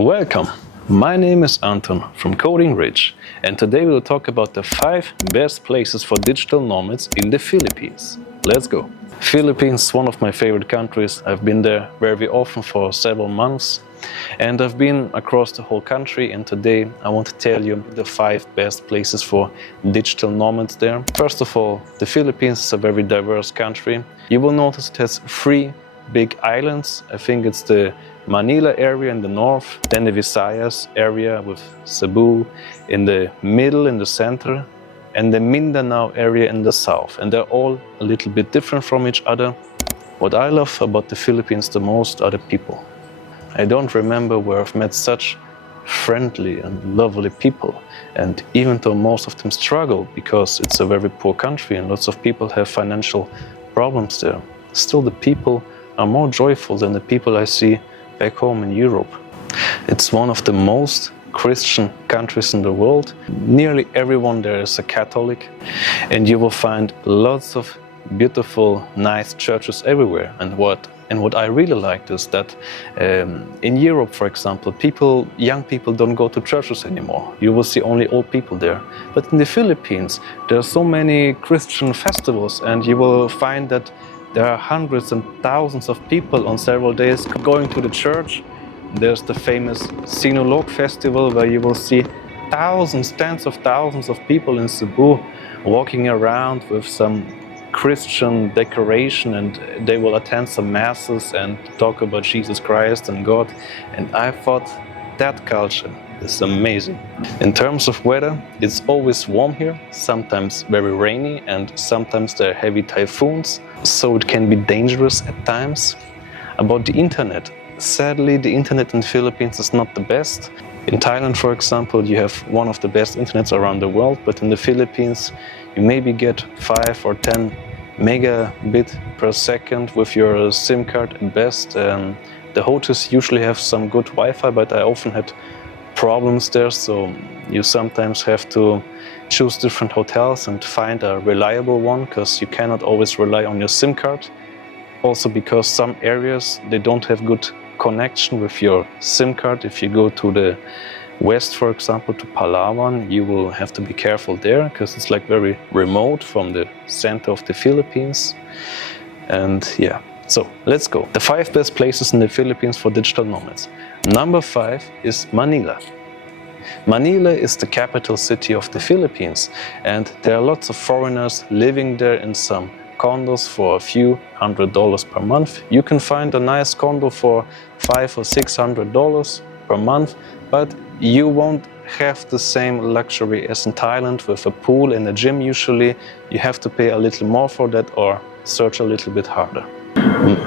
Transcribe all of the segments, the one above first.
Welcome! My name is Anton from Coding Rich, and today we'll talk about the 5 best places for digital nomads in the Philippines. Let's go! Philippines is one of my favorite countries. I've been there very often for several months, and I've been across the whole country, and today I want to tell you the 5 best places for digital nomads there. First of all, the Philippines is a very diverse country. You will notice it has 3 big islands. I think it's the Manila area in the north, then the Visayas area with Sabu in the middle, in the center, and the Mindanao area in the south. And they're all a little bit different from each other. What I love about the Philippines the most are the people. I don't remember where I've met such friendly and lovely people. And even though most of them struggle because it's a very poor country and lots of people have financial problems there, still the people are more joyful than the people I see back home in Europe. It's one of the most Christian countries in the world. Nearly everyone there is a Catholic, and you will find lots of beautiful, nice churches everywhere. And what I really liked is that in Europe, for example, young people don't go to churches anymore. You will see only old people there. But in the Philippines, there are so many Christian festivals, and you will find that there are hundreds and thousands of people on several days going to the church. There's the famous Sinulog festival where you will see thousands, tens of thousands of people in Cebu walking around with some Christian decoration, and they will attend some masses and talk about Jesus Christ and God. And I thought that culture is amazing. In terms of weather, it's always warm here, sometimes very rainy, and sometimes there are heavy typhoons, so it can be dangerous at times. About the internet, sadly the internet in the Philippines is not the best. In Thailand, for example, you have one of the best internets around the world, but in the Philippines you maybe get 5 or 10 megabit per second with your SIM card at best. The hotels usually have some good Wi-Fi, but I often had problems there, so you sometimes have to choose different hotels and find a reliable one, because you cannot always rely on your SIM card. Also because some areas, they don't have good connection with your SIM card. If you go to the west, for example, to Palawan, you will have to be careful there, because it's like very remote from the center of the Philippines. And yeah, so let's go. The 5 best places in the Philippines for digital nomads. Number 5 is Manila. Manila is the capital city of the Philippines, and there are lots of foreigners living there in some condos for a few $100s per month. You can find a nice condo for $500 or $600 per month, but you won't have the same luxury as in Thailand with a pool and a gym. Usually you have to pay a little more for that or search a little bit harder.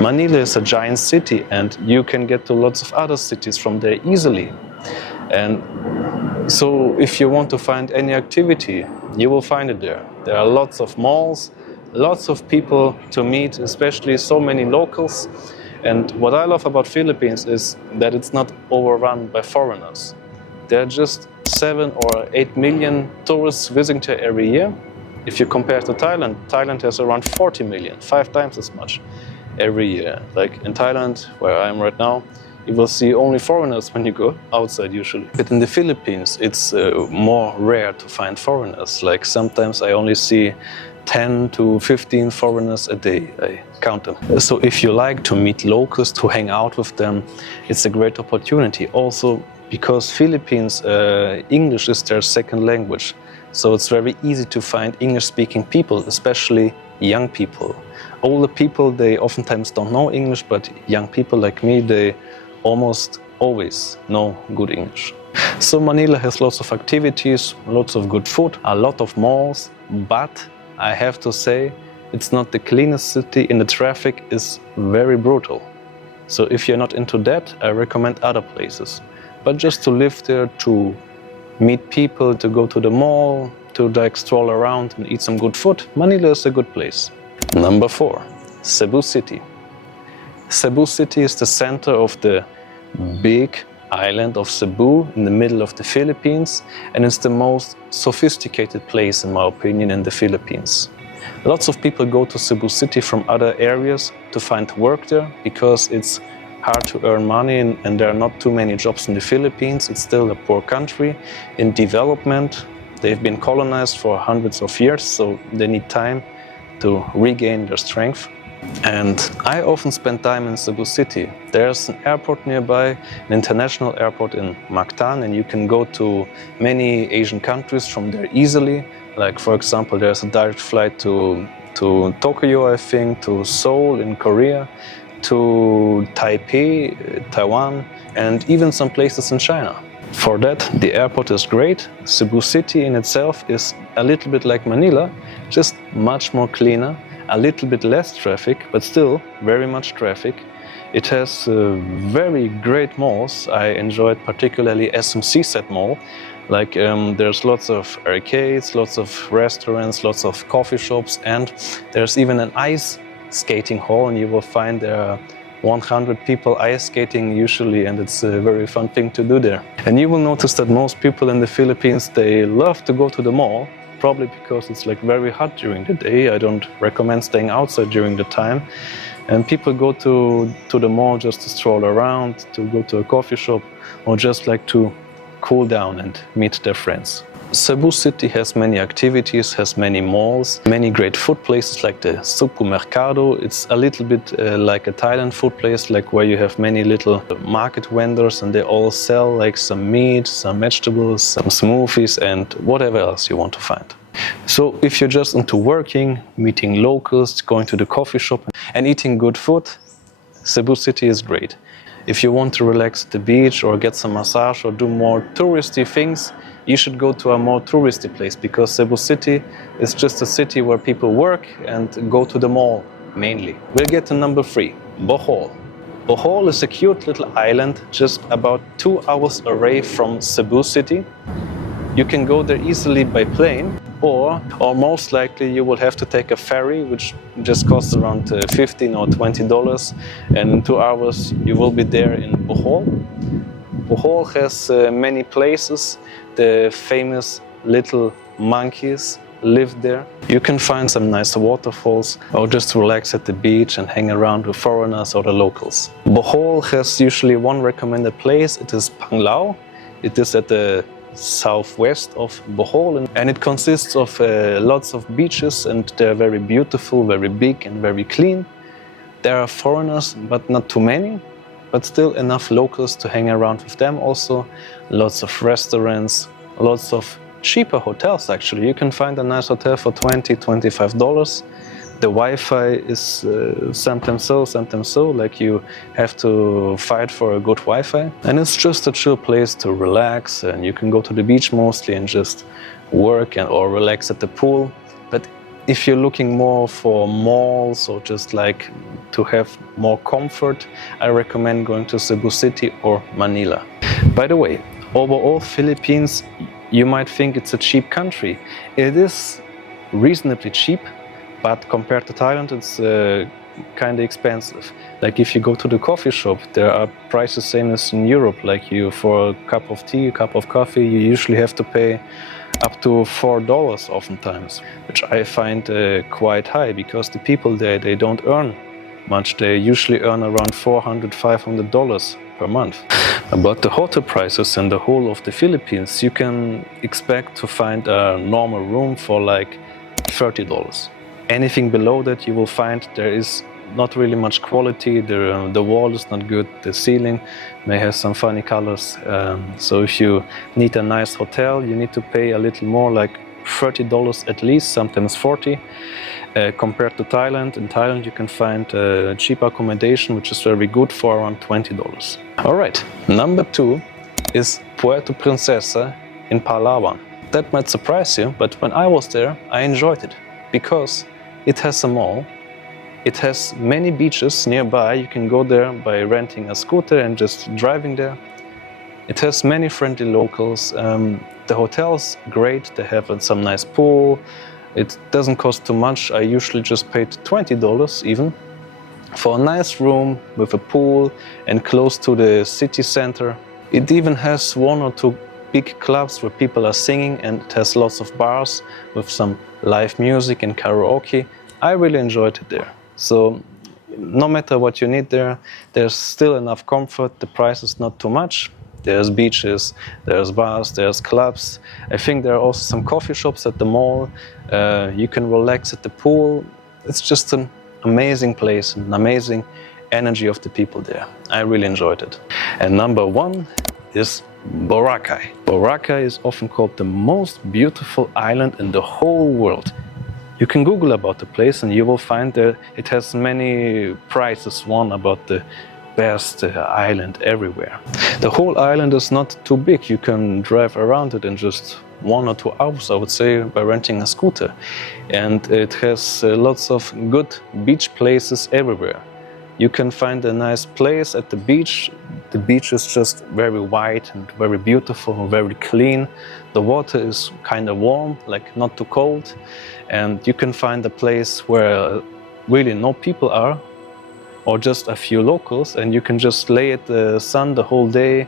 Manila is a giant city, and you can get to lots of other cities from there easily. And so if you want to find any activity, you will find it there. There are lots of malls, lots of people to meet, especially so many locals. And what I love about Philippines is that it's not overrun by foreigners. There are just 7 or 8 million tourists visiting there every year. If you compare to Thailand, Thailand has around 40 million, 5 times as much every year. Like in Thailand, where I am right now, you will see only foreigners when you go outside usually. But in the Philippines, it's more rare to find foreigners. Like sometimes I only see 10 to 15 foreigners a day, I count them. So if you like to meet locals, to hang out with them, it's a great opportunity. Also because Philippines, English is their second language. So it's very easy to find English-speaking people, especially young people. Older people, they oftentimes don't know English, but young people like me, they almost always know good English. So Manila has lots of activities, lots of good food, a lot of malls, but I have to say, it's not the cleanest city, and the traffic is very brutal. So if you're not into that, I recommend other places. But just to live there, to meet people, to go to the mall, to like stroll around and eat some good food, Manila is a good place. Number 4, Sabu City. Sabu City is the center of the big island of Sabu in the middle of the Philippines, and it's the most sophisticated place, in my opinion, in the Philippines. Lots of people go to Sabu City from other areas to find work there, because it's hard to earn money, and there are not too many jobs in the Philippines. It's still a poor country in development. They've been colonized for hundreds of years, so they need time to regain their strength. And I often spend time in Sabu City. There's an airport nearby, an international airport in Mactan, and you can go to many Asian countries from there easily. Like, for example, there's a direct flight to Tokyo, I think, to Seoul in Korea, to Taipei, Taiwan, and even some places in China. For that, the airport is great. Sabu City in itself is a little bit like Manila, just much more cleaner, a little bit less traffic, but still very much traffic. It has very great malls. I enjoyed particularly SMC set mall. Like there's lots of arcades, lots of restaurants, lots of coffee shops, and there's even an ice skating hall, and you will find there are 100 people ice skating usually, and it's a very fun thing to do there. And you will notice that most people in the Philippines, they love to go to the mall, probably because it's like very hot during the day. I don't recommend staying outside during the time. And people go to the mall just to stroll around, to go to a coffee shop, or just like to cool down and meet their friends. Sabu City has many activities, has many malls, many great food places like the Supermercado. It's a little bit like a Thailand food place, like where you have many little market vendors, and they all sell like some meat, some vegetables, some smoothies, and whatever else you want to find. So if you're just into working, meeting locals, going to the coffee shop and eating good food, Sabu City is great. If you want to relax at the beach or get some massage or do more touristy things, you should go to a more touristy place, because Sabu City is just a city where people work and go to the mall mainly. We'll get to number 3, Bohol. Bohol is a cute little island just about 2 hours away from Sabu City. You can go there easily by plane, or most likely you will have to take a ferry, which just costs around $15 or $20, and in 2 hours you will be there in Bohol. Bohol has many places. The famous little monkeys live there. You can find some nice waterfalls, or just relax at the beach and hang around with foreigners or the locals. Bohol has usually one recommended place. It is Panglao. It is at the southwest of Bohol, and it consists of lots of beaches, and they're very beautiful, very big and very clean. There are foreigners, but not too many, but still enough locals to hang around with them also. Lots of restaurants, lots of cheaper hotels actually. You can find a nice hotel for $20, $25. The Wi-Fi is sometimes so, like you have to fight for a good Wi-Fi. And it's just a chill place to relax, and you can go to the beach mostly and just work or relax at the pool. But if you're looking more for malls or just like to have more comfort, I recommend going to Sabu City or Manila. By the way, overall Philippines, you might think it's a cheap country. It is reasonably cheap, but compared to Thailand, it's kind of expensive. Like if you go to the coffee shop, there are prices same as in Europe. Like you, for a cup of tea, a cup of coffee, you usually have to pay up to $4 oftentimes, which I find quite high, because the people there, they don't earn much. They usually earn around $400, $500 per month. About the hotel prices in the whole of the Philippines, you can expect to find a normal room for like $30. Anything below that, you will find there is not really much quality. The wall is not good, the ceiling may have some funny colors. So if you need a nice hotel, you need to pay a little more, like $30 at least, sometimes $40. Compared to Thailand, in Thailand you can find cheap accommodation, which is very good, for around $20. Alright, number 2 is Puerto Princesa in Palawan. That might surprise you, but when I was there, I enjoyed it, because it has a mall, it has many beaches nearby. You can go there by renting a scooter and just driving there. It has many friendly locals. The hotel's great, they have some nice pool. It doesn't cost too much. I usually just paid $20 even for a nice room with a pool and close to the city center. It even has 1 or 2 big clubs where people are singing, and it has lots of bars with some live music and karaoke. I really enjoyed it there. So no matter what you need there, there's still enough comfort. The price is not too much. There's beaches, there's bars, there's clubs. I think there are also some coffee shops at the mall. You can relax at the pool. It's just an amazing place, an amazing energy of the people there. I really enjoyed it. And number one is Boracay. Boracay is often called the most beautiful island in the whole world. You can Google about the place and you will find that it has many prizes won about the best island everywhere. The whole island is not too big. You can drive around it in just 1 or 2 hours, I would say, by renting a scooter. And it has lots of good beach places everywhere. You can find a nice place at the beach. The beach is just very white and very beautiful, very clean. The water is kind of warm, like not too cold. And you can find a place where really no people are, or just a few locals, and you can just lay at the sun the whole day.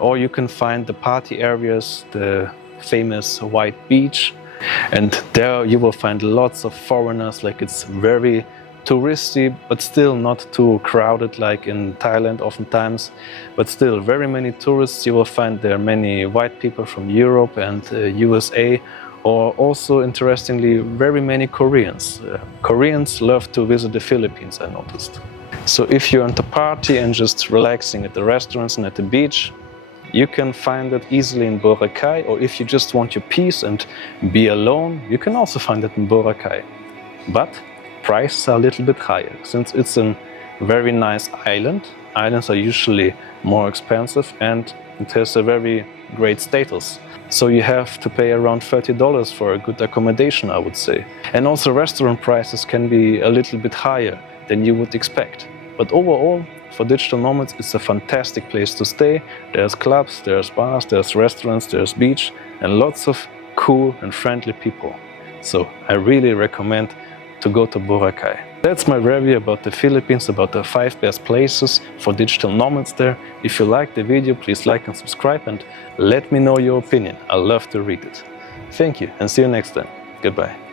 Or you can find the party areas, the famous white beach. And there you will find lots of foreigners, like it's very touristy, but still not too crowded like in Thailand oftentimes. But still, very many tourists. You will find there many white people from Europe and USA, or also, interestingly, very many Koreans. Koreans love to visit the Philippines, I noticed. So if you're into party and just relaxing at the restaurants and at the beach, you can find it easily in Boracay. Or if you just want your peace and be alone, you can also find it in Boracay. But prices are a little bit higher, since it's a very nice island. Islands are usually more expensive and it has a very great status. So you have to pay around $30 for a good accommodation, I would say. And also restaurant prices can be a little bit higher than you would expect. But overall, for digital nomads, it's a fantastic place to stay. There's clubs, there's bars, there's restaurants, there's beach, and lots of cool and friendly people. So I really recommend to go to Boracay. That's my review about the Philippines, about the 5 best places for digital nomads there. If you liked the video, please like and subscribe and let me know your opinion. I love to read it. Thank you and see you next time. Goodbye.